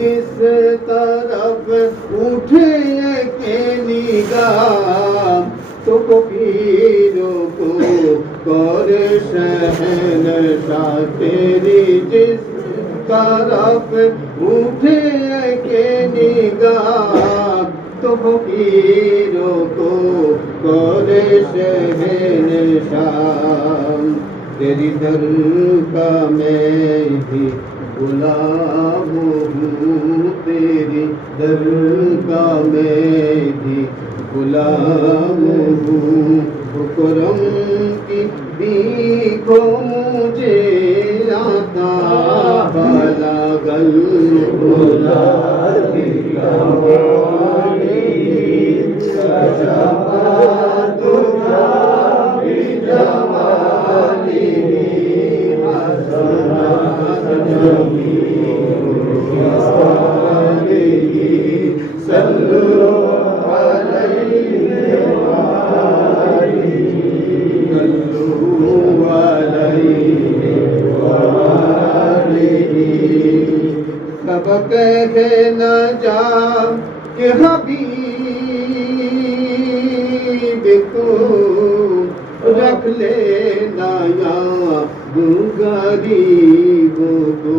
जिस तरफ उठे के निगाह तो पीरों को कर शहनशाह तेरी जिस तरफ उठे के निगाह तो पीरों को कर शहनशाह तेरी दर का मैं भी गुलाम हूँ तेरी दर का मैं भी गुलाम हूँ हुक्म की भीखो मुझे आता भला गल भुला दिया सबक है न जा कि हबीब को रख लेना याद गरीबों को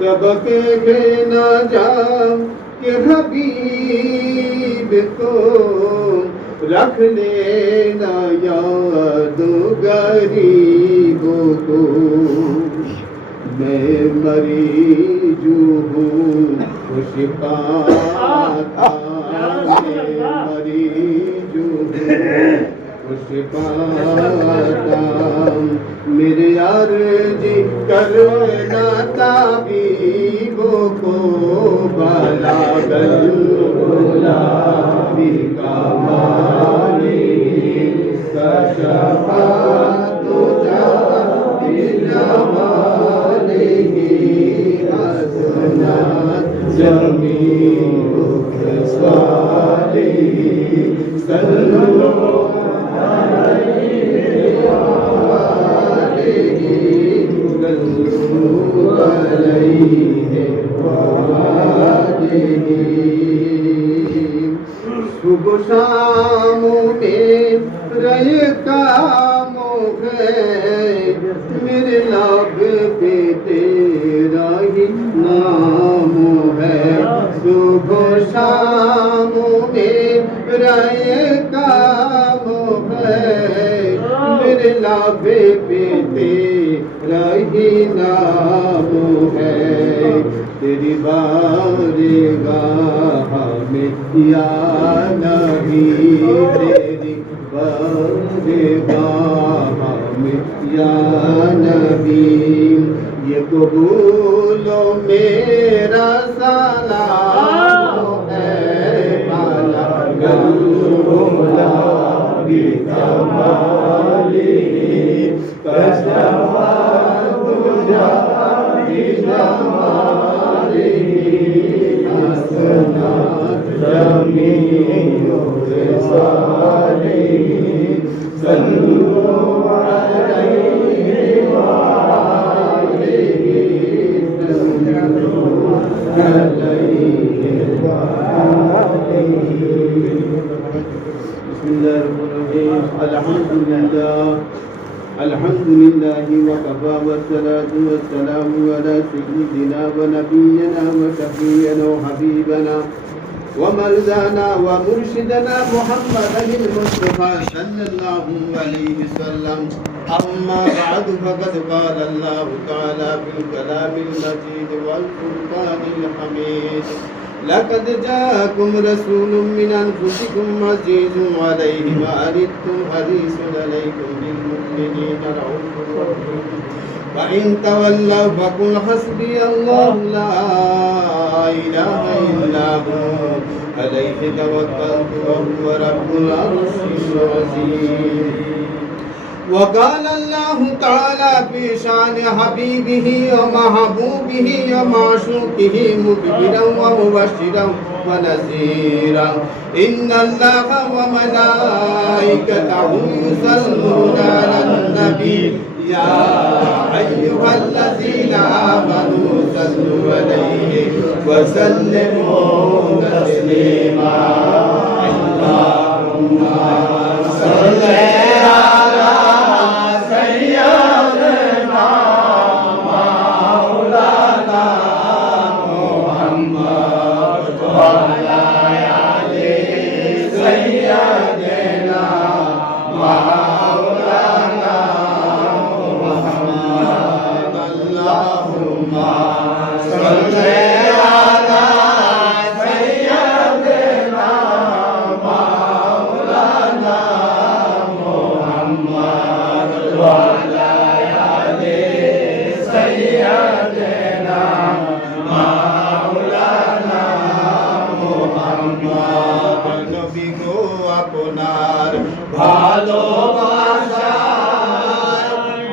सबक है न जा कि हबीब को रख लेना याद गरीबों को मैं मरीजू हूँ खुश पाता मैं मरीजू हूँ खुश पाता मेरे अर्जी करना ताबीबों को भला गल गुलाबी का माली सशफा तुझा सुबह शाम में रय का मोह मेरे लब पे तेरा ही नाम है सुबह शाम में रय का मोह मेरे लब पे तेरा ही नाम है तेरी बारगाह में या नबी तेरी बारगाह में या नबी ये कबूलो मेरा सलाम है बाला गुलाबी कमाली कशफा तुझा जमाली हसनात जमीओ साली सल्लु अलैहि वालिहि सल्लु अलैहि वालिहि बिस्मिल्लाहिर्रहमानिर्रहीम अल्हम्दुलिल्लाह वकफा वस्सलातु वस्सलामु अला सय्यिदिना व नबिय्यिना व शफीयना व हबीबना व मर्दाना व मुर्शिदना मुहम्मदन मुस्तफा सल्लल्लाहु अलैहि वसल्लम अम्मा बाद फक़द क़ाल अल्लाहु तआला फिल कलामिल मजीद वल फ़ुरक़ानिल हमीद लक़द जाअकुम रसूलुम मिन अनफुसिकुम अज़ीज़ुन अलैहि मा अनित्तुम हरीसुन अलैकुम बिल मुमिनीना रऊफ़ुर रहीम وإن تولوا فقل حسبي الله لا إله إلا هو عليه توكلت وهو رب العرش العظيم. وقال الله تعالى في شأن حبيبه ومحبوبه ومعشوقه مبشرا ومبشرا ونذيرا إن الله وملائكته يصلون على النبي يا أيها الذين آمنوا صلوا عليه وسلموا تسليما. اللهم صل على سيدنا مولانا محمد وعلى آل سيدنا مولانا محمد. اللهم صل على سيدنا مولانا محمد وعلى آل سيدنا مولانا محمد. নবী গো আপনার ভালোবাসায়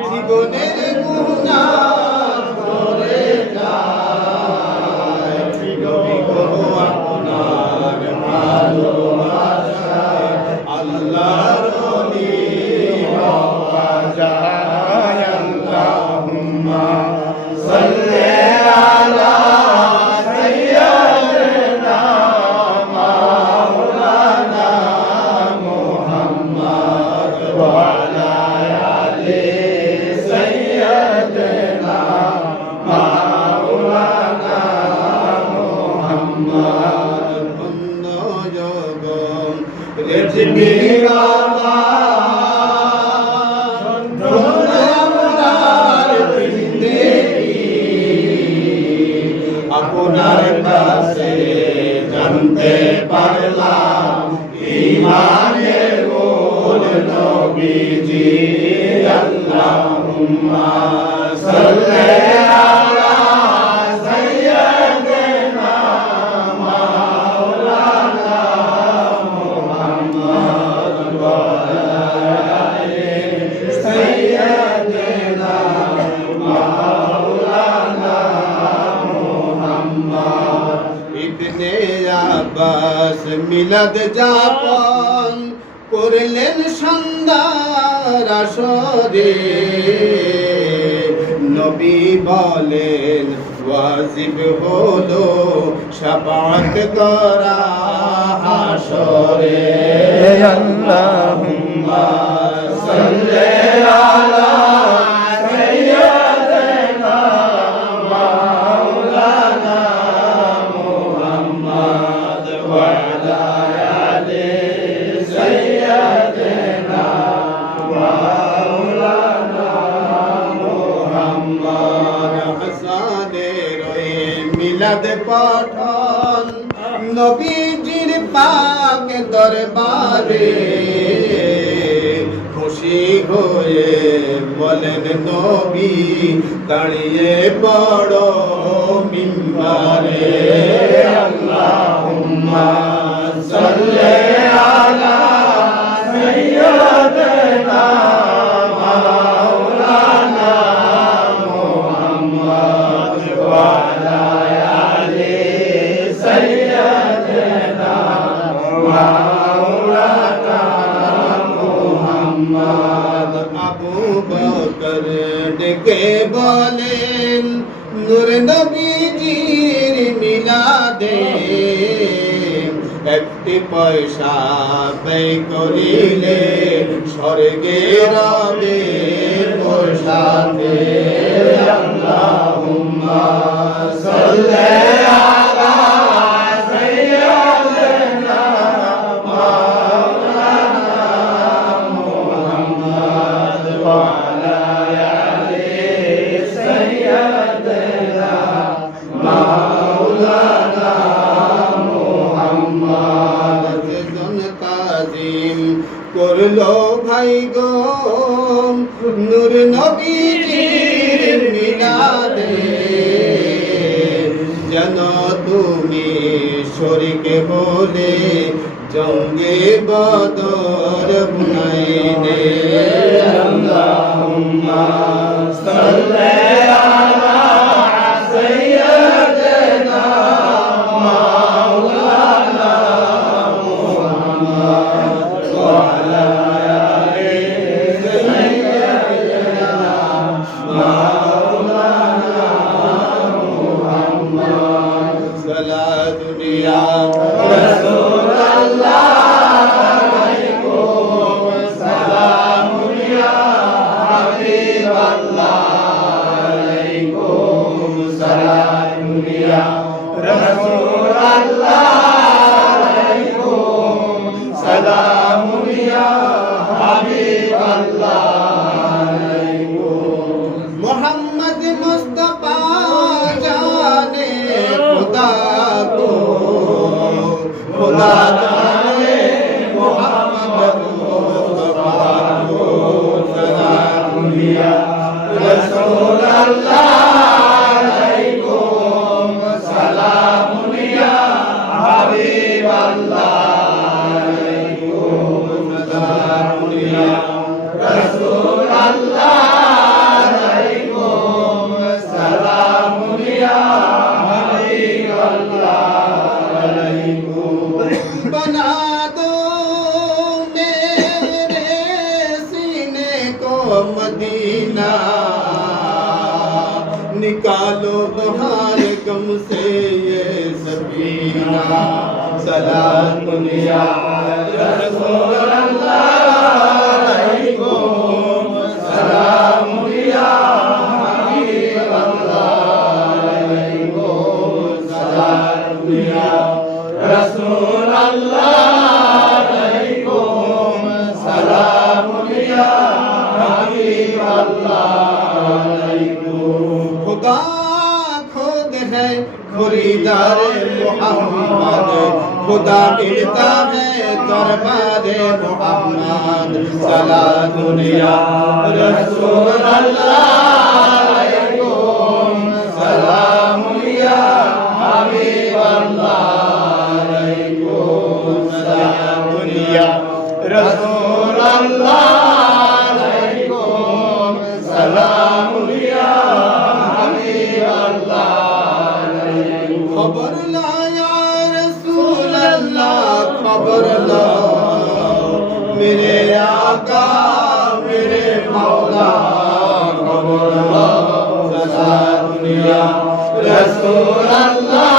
জীবনের গুনাহ ধরে যায়। নবী গো আপনার ভালোবাসায় আল্লাহর ওলি হওয়া যায়। আল্লাহুম্মা সাল্লি আলা সাইয়্যিদিনা মাওলানা মুহাম্মদ ওয়া আলা আলি সাইয়্যিদিনা মাওলানা মুহাম্মদ। অন্য জগৎ রেজবি আপনার কাছে জানতে পারলাম ঈমানের মূল নবীজি। আল্লাহুম্মা সাল্লি আলা সাইয়্যিদিনা মাওলানা মুহাম্মদ ওয়া আলা আলি সাইয়্যিদিনা মাওলানা মুহাম্মদ। ইবনে আব্বাস মিলাদ যাপন করলেন সন্ধ্যার আসরে। নবী বলেন ওয়াজিব হলো শাফাআত করা হাশরে। আল্লাহুম্মা সাল্লি আলা সাইয়্যিদিনা মাওলানা মুহাম্মদ ওয়া আলা আলি সাইয়্যিদিনা মাওলানা মুহাম্মদ। হাসানের মিলাদ পাঠন নবীজির পাক দরবারে খুশি হয়ে বলেন নবী দাঁড়িয়ে পড় মিম্বারে। আল্লাহুম্মা সাল্লি আলা সাইয়্যিদিনা মাওলানা মুহাম্মদ ওয়া আলা আলি সাইয়্যিদিনা মাওলানা মুহাম্মদ। আবু বকর ডেকে বলেন নূর নবীজির মিলাদে একটি পয়সা ব্যয় করিলে স্বর্গে রবে প্রসাদে। আল্লাহুম্মা সাল্লি আলা সাইয়্যিদিনা মাওলানা মুহাম্মদ ওয়া আলা আলি সাইয়্যিদিনা মাওলানা মুহাম্মদ। যেজন কাজিম করলো ভাই গো নূর নবীজির মৌলা দে যেন তুমি শরীকে বলে জঙ্গে বদর হুনাইনে আল্লাহুম্মা সাল্লি আলা সাইয়্যিদিনা মাওলানা মুহাম্মদ ওয়া আলা আলি সাইয়্যিদিনা মাওলানা মুহাম্মদ সালাতুন ইয়া রাসূলুল্লাহ मोहम्मद मुस्तफा जाने खुदा को खुदा जाने मोहम्मद मुस्तफा को सलाम दुनिया रसूल अल्लाह अलैकुम सलाम दुनिया हबीब अल्लाह अलैकुम सलाम दुनिया रसूल अल्लाह बना दो मेरे सीने को मदीना निकालो बहार गम से ये सफीना सलाम या रसूल अल्लाह अलैकुम सलाम या हबीब अल्लाह अलैकुम सलाम या रसूल अल्लाह अलैकुम सलाम या हबीब अल्लाह अलैकुम खुदा खुद है खुरीदार मोहम्मद खुदा मिलता है दरबार मोहम्मद सलाम या रसूल अल्लाह अलैकुम सलाम या हबीब अल्लाह रसूल अल्लाह अलैकुम सलाम या हबीब अल्लाह खबर लाया रसूल अल्लाह खबर ला मेरे आका मेरे मौला खबर ला सलाम या रसूल अल्लाह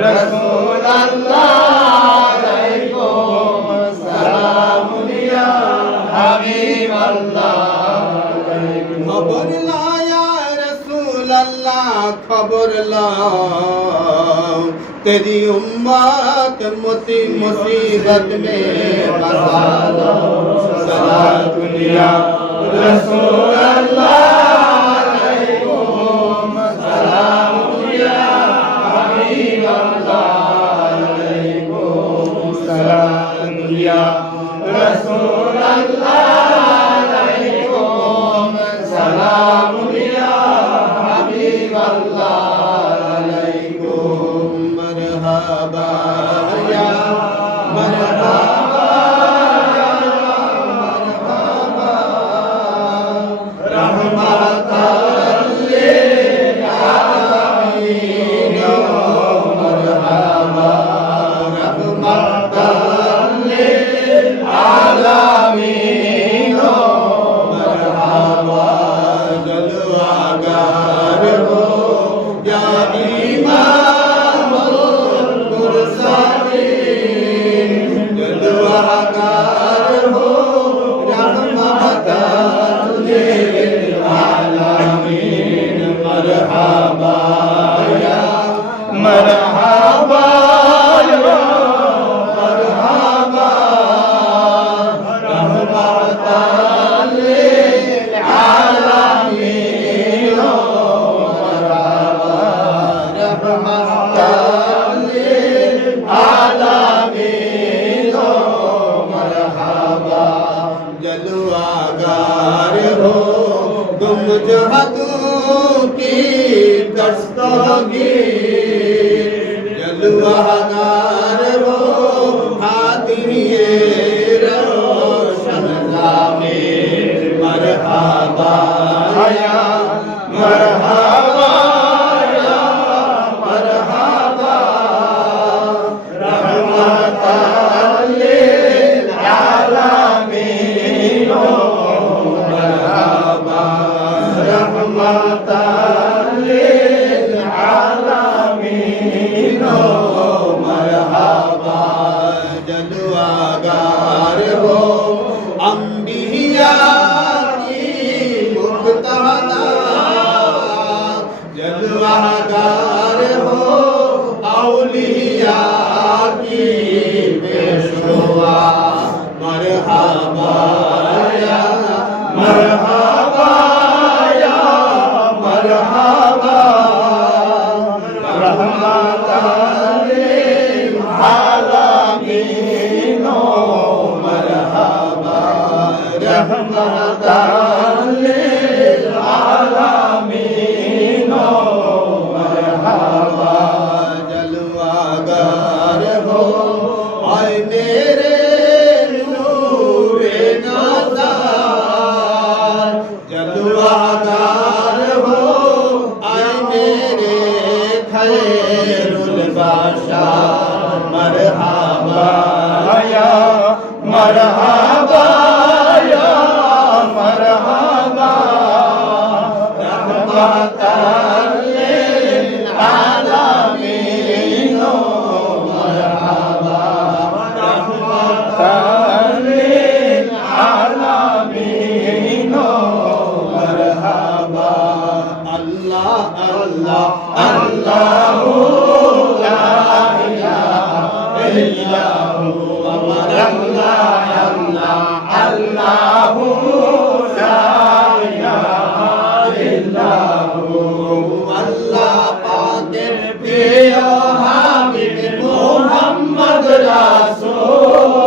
रसूल अल्लाह अलैकुम सलाम या हबीब अल्लाह खबर लाया रसूल अल्लाह खबर ला तेरी उम्मत मुसीबत में फंसा लो सलाम या रसूल अल्लाह रसूल अल्लाह अलैकुम सलाम या हबीब अल्लाह अलैकुम मरहबा या मरहबा मरहबा रहमतल लिल आलमीन मरहबा रहमतल आलामीन मरहबा जलवागर हो या इमामुल मुरसलीन जलवागर हो रहमतल लिल आलामीन मरहबा या मरहबा जलवागार हो तुम जहादों की दस्तगीर जलवागार हो हादिए रोशन ज़ामिर मरहबा या मरहबा या मरहबा रहमतन लिल आलमीन मरहबा रहमतन लिल आलमीन मरहबा जलवागार हो अंबिया की मुक्तदा जलवागार हो औलिया की पेशवा मरहबा या मरहबा या मरहबा रहमतन लिल आलमीन मरहबा रहमतन लिल आलमीन मरहबा जलवागार हो आए मेरे नूरे नाज़ार जलवागार हो आए मेरे खैरुल बशर मरहबा या मरहबा या मरहबा रहमतन लिल आलमीन मरहबा रहमतन लिल आलमीन मरहबा अल्लाह अल्लाह अल्लाहु ला इलाहा इल्लल्लाहु अल्लाह अल्लाह अल्लाहु ला इलाहा इल्लल्लाहु अल्लाह पाकेर प्रिय हाबिब मुहम्मद रासूल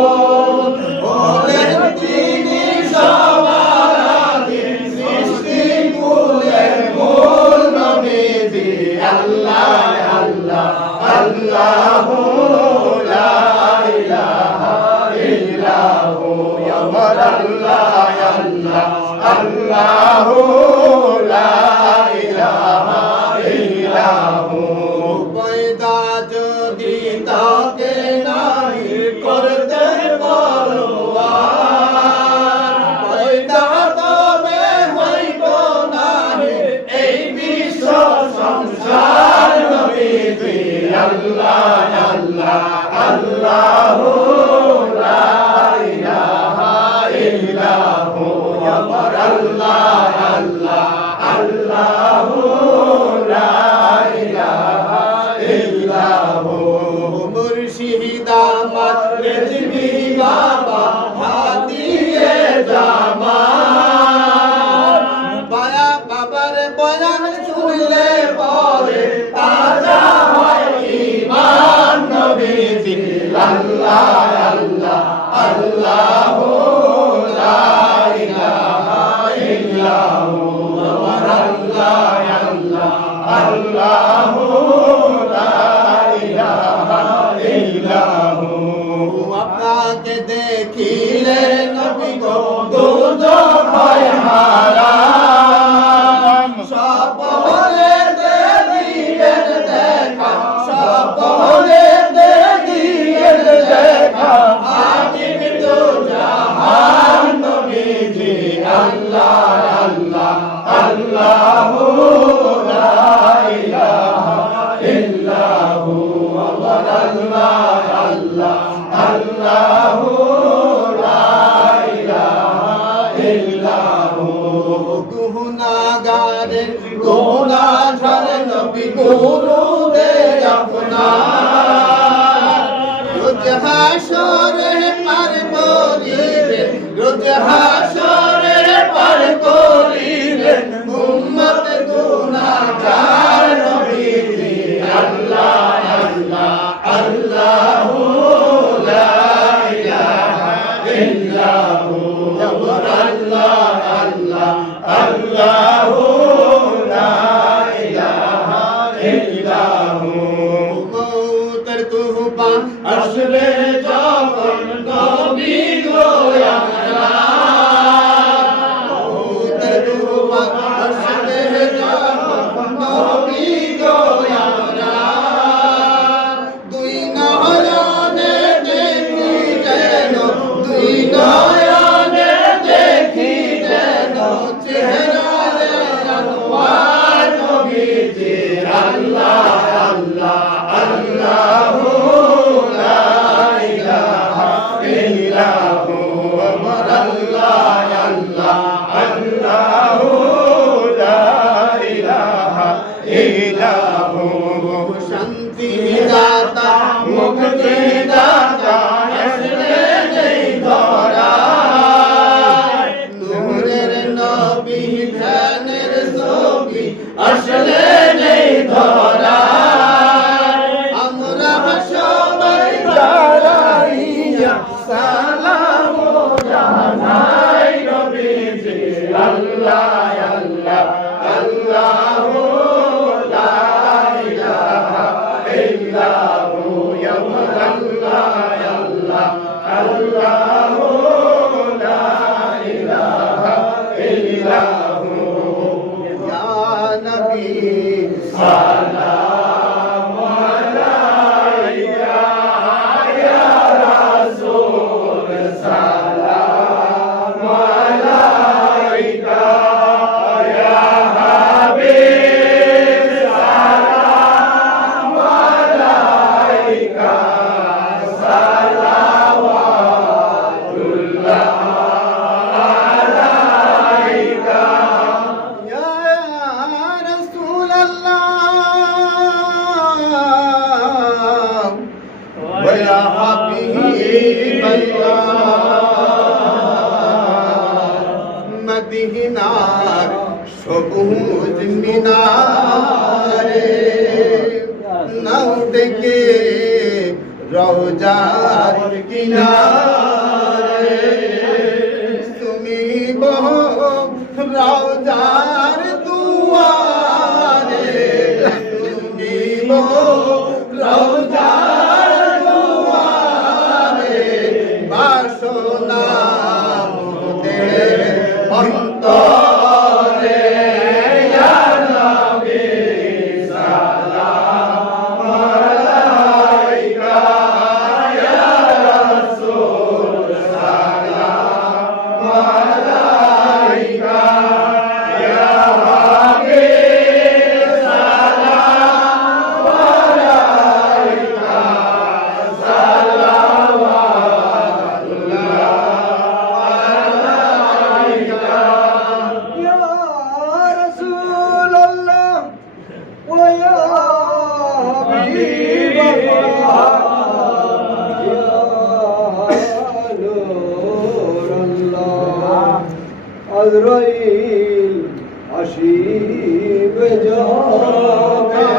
বলেন তিনি সবার আগে সৃষ্টি কুলের মূল নবীজি আল্লাহ আল্লাহ আল্লাহু লা ইলাহা ইল্লাহু আমার আল্লাহ আল্লাহ আল্লাহু লা ইলাহা ইল্লাহু পয়দা যদি তাকে নাই করতে পরোয়ার পয়দা তবে হইব না এই বিশ্ব সংসার নবীজি আল্লাহ আল্লাহ আল্লাহু লা ইলাহা ইল্লাহু আমার আল্লাহ আল্লাহ আল্লাহু লা ইলাহা ইল্লাহু মুর্শিদ আমার রেজবি বাবা হাদিয়ে জামান বায়া বাবার বয়ান শুনলে পরে তাজা হয় ঈমান নবীজি আল্লাহ আল্লাহ আল্লাহু লা ইলাহা ইল্লাহু আমার আল্লাহ আল্লাহ আল্লাহু লা ইলাহা ইল্লাহু আপনাকে দেখিলে নবী গো দুজক হয় হারাম সকলে দেখিলেন দেখা সকলে দেখিলেন দেখা আজিব তো জাহান নবীজি আল্লাহ আল্লাহ আল্লাহু লা ইলাহা ইল্লাহু আমার আল্লাহ আল্লাহ আল্লাহু লা ইলাহা ইল্লাহু গুনাহগারের গুনাহ ঝরে নবী গুরুদে আপনার রোজ হাসরে পার করিলেন রোজ হাসরে পার করিলেন উম্মত গুনাহগার নবীজি আল্লাহ আল্লাহ আল্লাহু লা ইলাহা ইল্লাহু ইল্লাল্লাহু লা ইলাহা ইল্লাহু মৌতের তুফান আসবে যখন নবী গো আমার মৌতের তুফান আসবে যখন নবী গো আমার দুই নয়নে দেখি যেন দুই নয়নে দেখি যেন চেহারা আনোয়ার নবীজির আল্লাহ আল্লাহ আল্লাহু লা ইলাহা ইল্লাহু আমার আল্লাহ আল্লাহ আল্লাহু লা ইলাহা ইল্লাহু শান্তি দাতা মুক্তি দাতা আসলে নেই ধরায় নূরের নবী ধ্যানের ছবি আসলে নেই ধরায় আমরা সবাই দাঁড়াইয়া সালাম জানাই নবীজি আল্লাহ আল্লাহ আল্লাহু লা ইলাহা ইল্লাহু ইয়া আল্লাহ আল্লাহ আল্লাহু লা ইলাহা ইল্লাহু ইয়া নবী সালাম আলাইকা ইয়া রাসূল সালাম আলাইকা ইয়া হাবিব সালাম আলাইকা সালাওয়াতুল্লাহ আলাইকা ইয়া রাসূলাল্লাহ ওয়া ইয়া হাবিবাল্লাহ মদিনার সবুজ মিনারে নাও দেখে রওজার কিনারে তুমি বহু রওজার দুয়ারে তুমি বহু রওজার দুয়ারে বাসনা মোদের অন্তরে ইয়া নবী সালাম আলাইকা ইয়া রাসূল সালাম আলাইকা ইয়া হাবিব সালাম আলাইকা সালাওয়াতুল্লাহ আলাইকা يا رسول الله ويا حبيب الله يا نور الله عزرائيل عشيب جابر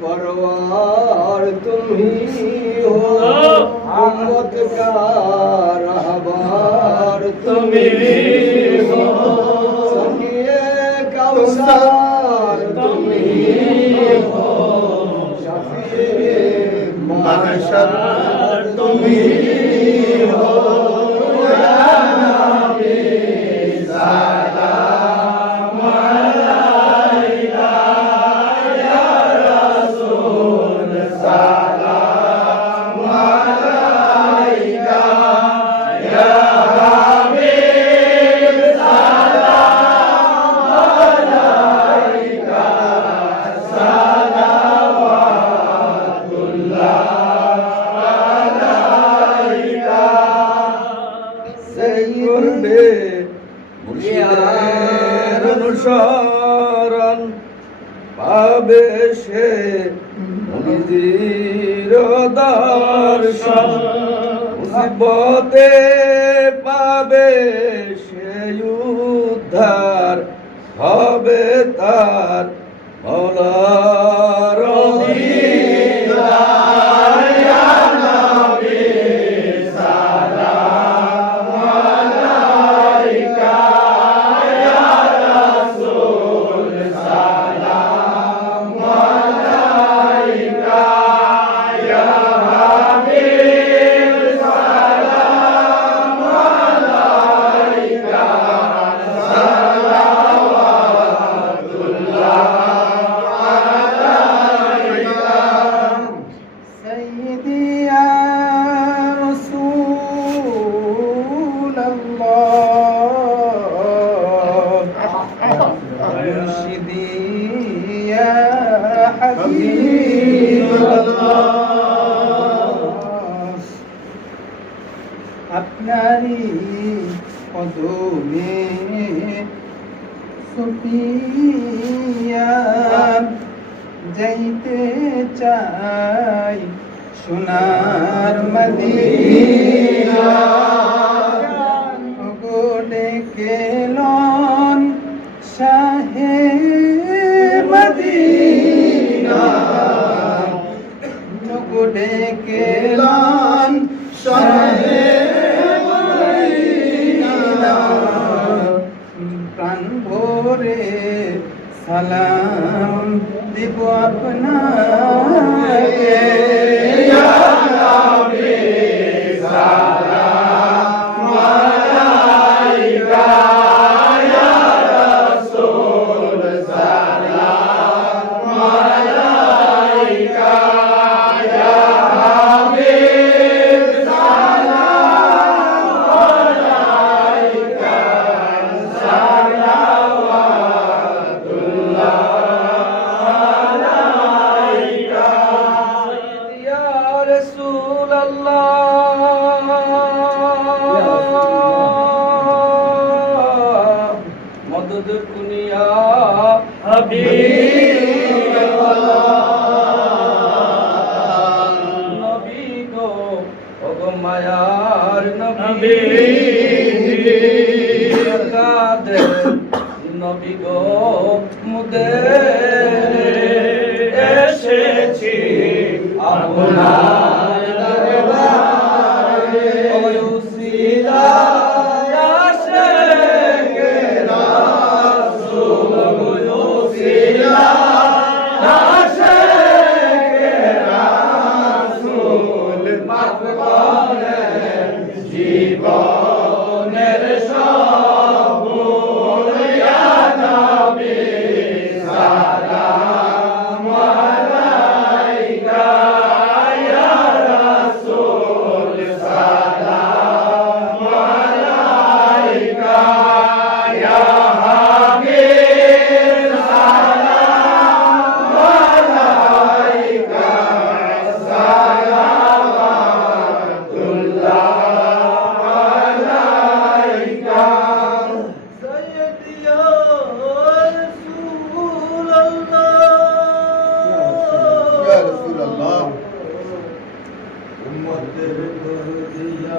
परवार तुम ही हो उम्मत का रहबर तुम ही हो सखिए कौसर तुम ही हो शफीए महशर तुम ही हो या नबी सलाम अलैका या रसूल सलाम अलैका या মুসিবতে পাবে সেই উদ্ধার হবে তার মওলার দিদার ইয়া নবী সালাম আলাইকা ইয়া রাসূল সালাম আলাইকা ইয়া হাবিব সালাম আলাইকা সালাওয়াতুল্লাহ سيدي يا رسول الله مرشدي يا حبيب الله আপনারই কদমে সুফিয়া যাইতে চাই সোনার মদিনা গোলে কেলন শাহে মদিনা গোলে কেলন শাহে মদিনা প্রাণ ভরে সালাম দিব আপনাকে ইয়া নবী সালাম আলাইকা ইয়া রাসূল সালাম আলাইকা ইয়া হাবিব সালাম আলাইকা সালাওয়াতুল্লাহ ইয়া রাসূলুল্লাহ মদদ কুনিয়া হাবিবাল্লাহ নবী গো ওগো মায়ার নবী কাদের নবী গো মুদের এসেছি আপনার দরবারে ওয়ুসিলা আশিকে রাসূল ওয়ুসিলা আশিকে রাসূল মাফ করেন জীবনের সব ভুল ইয়া নবী সালাম আলাইকা ইয়া রাসূল সালাম আলাইকা ইয়া হাবিব সালাম আলাইকা সালাওয়াতুল্লাহ আলাইকা সাইয়্যিদি ইয়া রাসূলুল্লাহ ইয়া রাসূলুল্লাহ উম্মতের দরদিয়া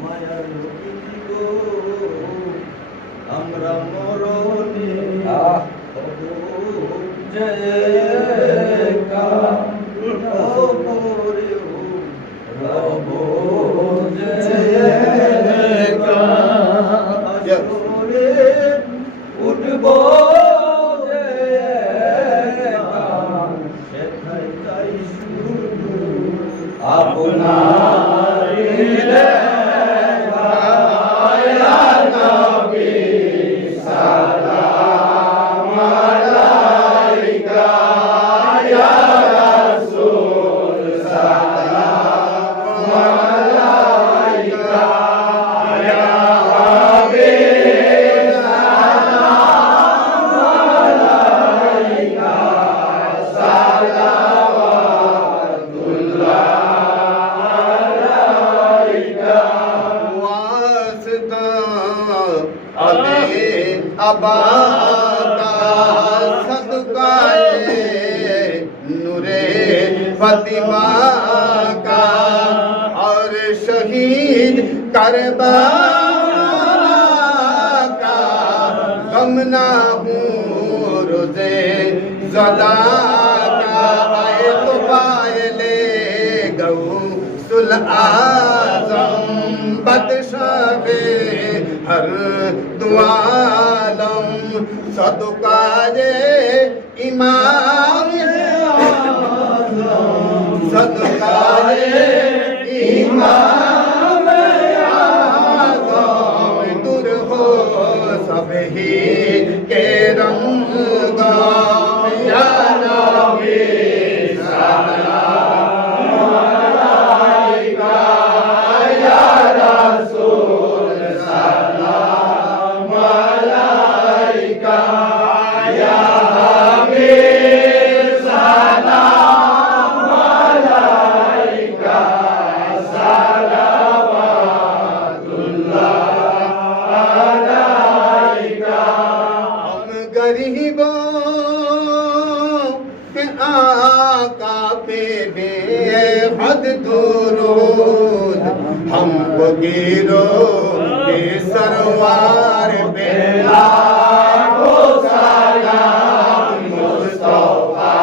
মায়ার নবী গো আমরা মরণে উঠবো আপনার ইয়া নবী সালাম আলাইকা ইয়া রাসূল সালাম আলাইকা ইয়া হাবিব সালাম আলাইকা সালাওয়াতুল্লাহ আলাইকা वास्ता अबे अबादा फतिमा का और शहीद करबला का गम ना हूँ रोज़े ज़दा का आए तो पाए ले गौसुल आज़म बदशाहे हर दुआलम सदकाए इमाम सदकाए इमाम आज़म दूर हो सब ही के रंग या नबी सलाम अलैका या रसूल सलाम अलैका या हबीब सलाम अलैका सलावतुल्लाह अलैका। हम गरीबों के आका पे बेहद दुरूद हम गिरो के सरवार पे लाखों सलाम मुस्तफा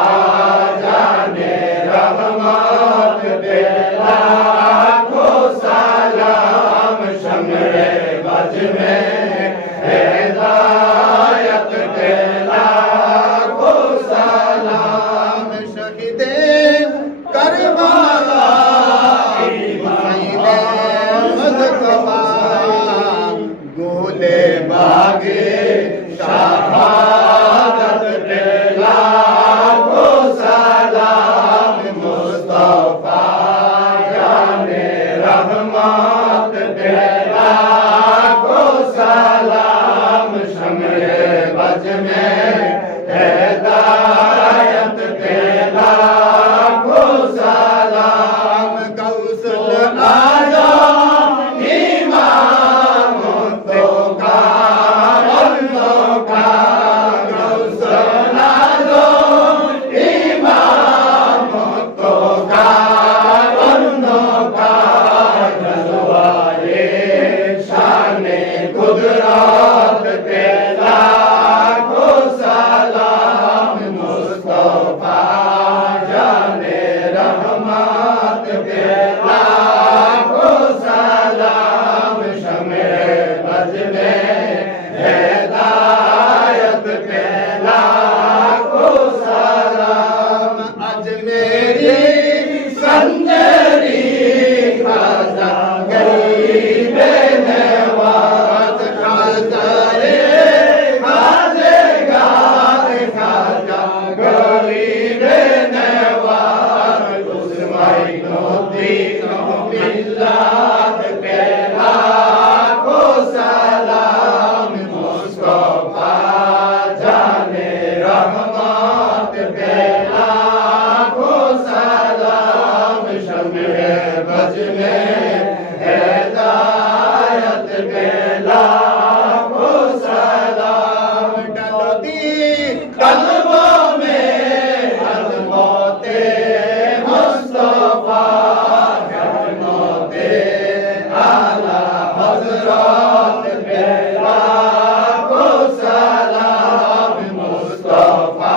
जाने रहमत पे लाखों सलाम शम्र बज में हिदायत पे लाखों सलाम शहीदे करबला गोले बागे शहादत पे लाखों सलाम मुस्तफा जाने रहमत पे लाखों सलाम शम्र बज में हिदायत पे लाखों सलाम गौसुल आज़म इमाम तो का गौसुल आज़म इमाम तो का जलवाए शाने कुदरत पे लाखों सलाम मुस्तफा जाने रहमत पे लाखों सलाम शम्र बज में हिदायत पे लाखों सलाम अजमेरी संजरी खाजा गरीब नवाज खाजा रे खाजे गार खाजा गरीब नवाज उस्माई नोती मिल्लत पे लाखों सलाम मुस्तफा जाने रहमत पे लाखों सलाम शम्र बज में हिदायत पे लाखों सलाम डालो दी कल्बों में अज़मते मुस्तफा खिदमते आला हज़रत पे लाखों सलाम मुस्तफा